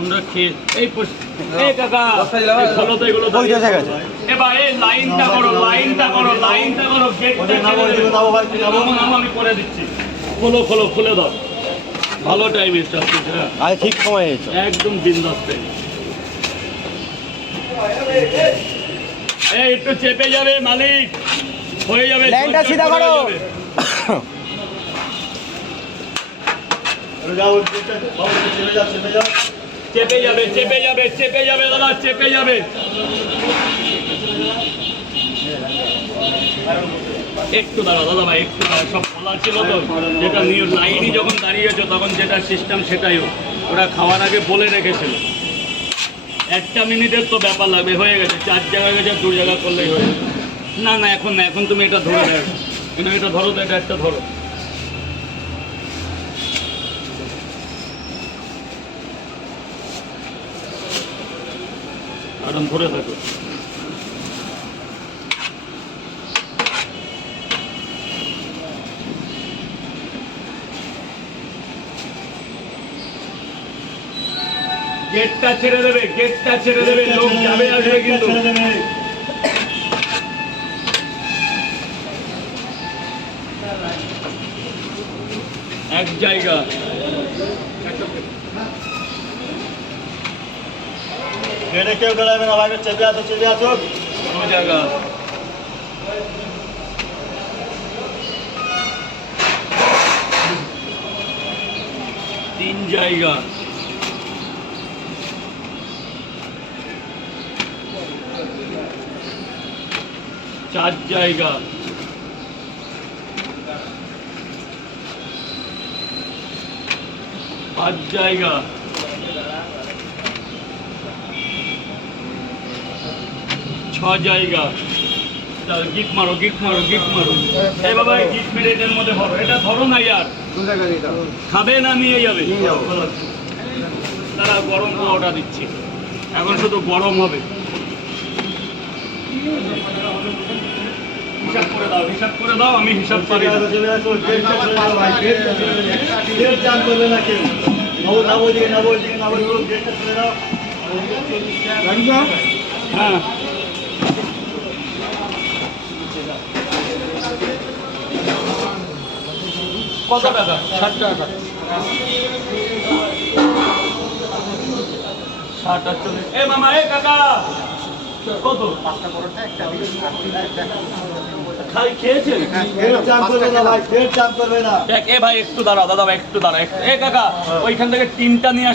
আমরা খেয়ে এই কাকা খোলো তো এগুলো এ ভাই এই লাইনটা করো আমি করে দিচ্ছি খোলো খুলে দাও ভালো টাইম এসছে আজ ঠিক সময় এসেছো একদম বিন্দাস্তে এই একটু চেপে যাবে মালিক হয়ে যাবে লাইনটা সিধা করো চেপে যাবে দাদা চেপে যাবে একটু দাঁড়া দাদা ভাই একটু সব খোলা ছিল তো যেটা নিউ লাইনই যখন দাঁড়িয়েছো তখন যেটা সিস্টেম সেটাই ওরা খাওয়ার আগে বলে রেখেছিল 1 মিনিটের তো ব্যাপার লাগবে হয়ে গেছে 4 জায়গা গেছে 2 জায়গা করলেই হয়ে যাবে না এখন তুমি এটা ধরে দেখো কিন্তু এটা ধরো তো এটা একটা ধরো আরাম ধরে থাকো গেটটা ছেড়ে দেবে লোক যাবে আসবে কিন্তু এক জায়গা গেটে কেউ দাঁড়াবে না বাইরে চেপে আসো কোনো জায়গা তিন জায়গা চার জায়গা পাঁচ জায়গা ছ জায়গা গিট মারো এই বাবা গিট মেরে এটার মধ্যে ভরো এটা ধরো না ইয়ার খাবে না নিয়ে যাবে তারা গরম পাওয়াটা দিচ্ছি এখন শুধু গরম হবে হিসাব করে দাও আমি হিসাব পারি হ্যাঁ কত টাকা 60 টাকা 60 এ মামা এ কাকা কত 5টা পরোটা একটা খেয়েছেন এ ভাই একটু দাঁড়া দাদা ভাই একটু দাঁড়া এ কাকা ওইখান থেকে 3টা নিয়ে